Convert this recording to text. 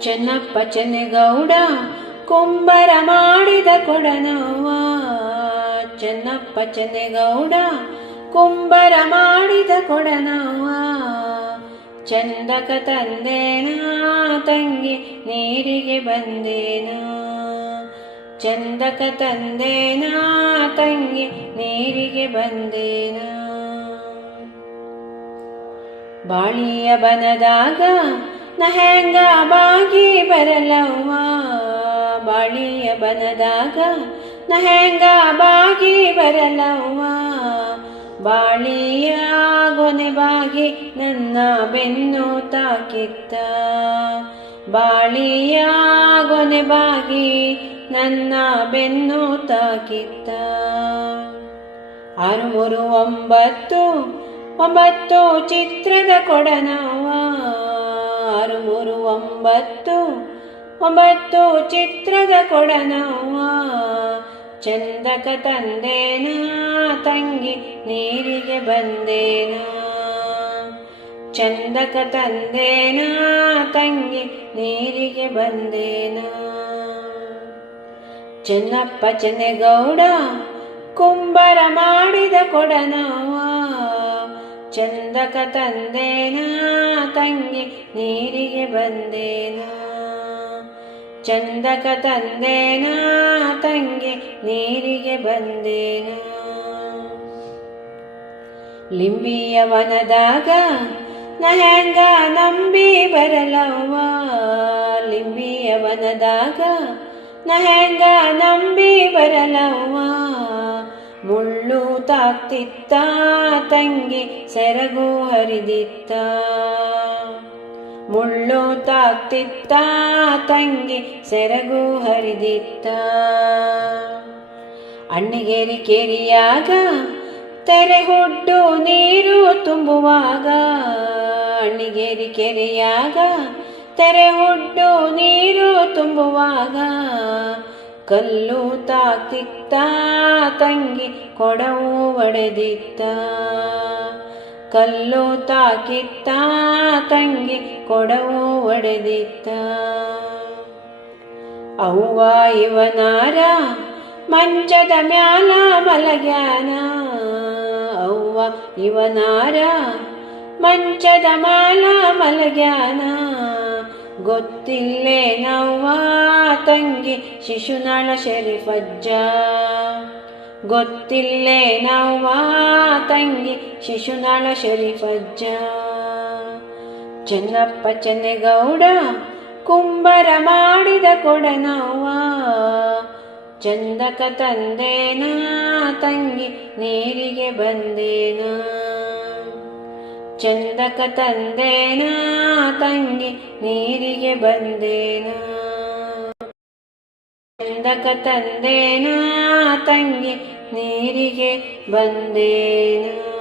ಚೆನ್ನಪ್ಪ ಚೆನ್ನಗೌಡ ಕುಂಬರ ಮಾಡಿದ ಕೊಡನವ್ವ. ಚೆನ್ನಪ್ಪ ಚೆನ್ನಗೌಡ ಕುಂಬರ ಮಾಡಿದ ಕೊಡನವ್ವ. ಚಂದಕ ತಂದೇನ, ತಂಗಿ ನೀರಿಗೆ ಬಂದೇನಾ. ಚಂದಕ ತಂದೇನ, ತಂಗಿ ನೀರಿಗೆ ಬಂದೇನಾ. ಬಾಳಿಯ ಬನದಾಗ ನ ಹೆಂಗ ಬಾಗಿ ಬರಲವ್ವ, ಬಾಳಿಯ ಬನದಾಗ ನಹೆಂಗ ಹೆಂಗ ಬಾಗಿ ಬರಲವ್ವ, ಬಾಳಿಯ ಗೊನೆ ಬಾಗಿ ನನ್ನ ಬೆನ್ನು ತಾಕಿತ್ತ. ಬಾಳಿಯ ಗೊನೆ ಬಾಗಿ ನನ್ನ ಬೆನ್ನು ತಾಕಿತ್ತ. ಆರು ಮೂರು ಒಂಬತ್ತು ಒಂಬತ್ತು ಚಿತ್ರದ ಕೊಡನವ ಆರು ಮೂರು ಒಂಬತ್ತು. ಒಂಬತ್ತು ಚಿತ್ರದ ಕೊಡನವ್ವ. ಚಂದಕ ತಂದೇನ, ತಂಗಿ ನೀರಿಗೆ ಬಂದೇನ. ಚಂದಕ ತಂದೇನ, ತಂಗಿ ನೀರಿಗೆ ಬಂದೇನ. ಚೆನ್ನಪ್ಪ ಚೆನ್ನೆಗೌಡ ಕುಂಬರ ಮಾಡಿದ ಕೊಡನವ ಚಂದಕ ತಂದೇನಾ ತಂಗಿ ನೀರಿಗೆ ಬಂದೇನಾ? ಚಂದಕ ತಂದೇನಾ ತಂಗಿ ನೀರಿಗೆ ಬಂದೇನಾ? ಲಿಂಬಿಯ ವನದಾಗ ನ ಹೆಂಗ ನಂಬಿ ಬರಲವ್ವ. ಲಿಂಬಿಯ ವನದಾಗ ನ ಹೆಂಗ ನಂಬಿ ತಾಕ್ತಿತ್ತ ತಂಗಿ ಸೆರಗು ಹರಿದಿತ್ತ. ಮುಳ್ಳು ತಾಕ್ತಿತ್ತ, ತಂಗಿ ಸೆರಗು ಹರಿದಿತ್ತ. ಅಣ್ಣಿಗೇರಿ ಕೇರಿಯಾಗ, ತೆರೆ ಹುಡ್ಡು ನೀರು ತುಂಬುವಾಗ. ಅಣ್ಣಿಗೇರಿ ಕೆರೆಯಾಗ, ತೆರೆ ಹುಡ್ಡು ನೀರು ತುಂಬುವಾಗ. ಕಲ್ಲು ತಾತಿತ್ತ ತಂಗಿ ಕೊಡವು ಒಡೆದಿತ್ತ. ಕಲ್ಲು ತಾಕಿತ್ತ, ತಂಗಿ ಕೊಡವು ಒಡೆದಿತ್ತ. ಅವ್ವ ಇವನಾರ, ಮಂಚದ ಮ್ಯಾಲ ಮಲಗ್ಯಾನ. ಅವ್ವ ಇವನಾರ, ಮಂಚದ ಮ್ಯಾಲ ಮಲಗ್ಯಾನ. ಗೊತ್ತಿಲ್ಲೇನವ್ವ ತಂಗಿ ಶಿಶುನಾಳ ಶರೀಫಜ್ಜ ಗೊತ್ತಿಲ್ಲೇನವ್ವ ತಂಗಿ ಶಿಶುನಾಳ ಶರೀಫಜ್ಜ ಚೆನ್ನಪ್ಪ ಚೆನ್ನೇಗೌಡ ಕುಂಬರ ಮಾಡಿದ ಕೊಡನವ್ವ ಚಂದಕ ತಂದೇನಾ ತಂಗಿ ನೀರಿಗೆ ಬಂದೇನ. ಚಂದಕ ತಂದೇನಾ ತಂಗಿ ನೀರಿಗೆ ಬಂದೇನಾ. ಚಂದಕ ತಂದೇನಾ ತಂಗಿ ನೀರಿಗೆ ಬಂದೇನ.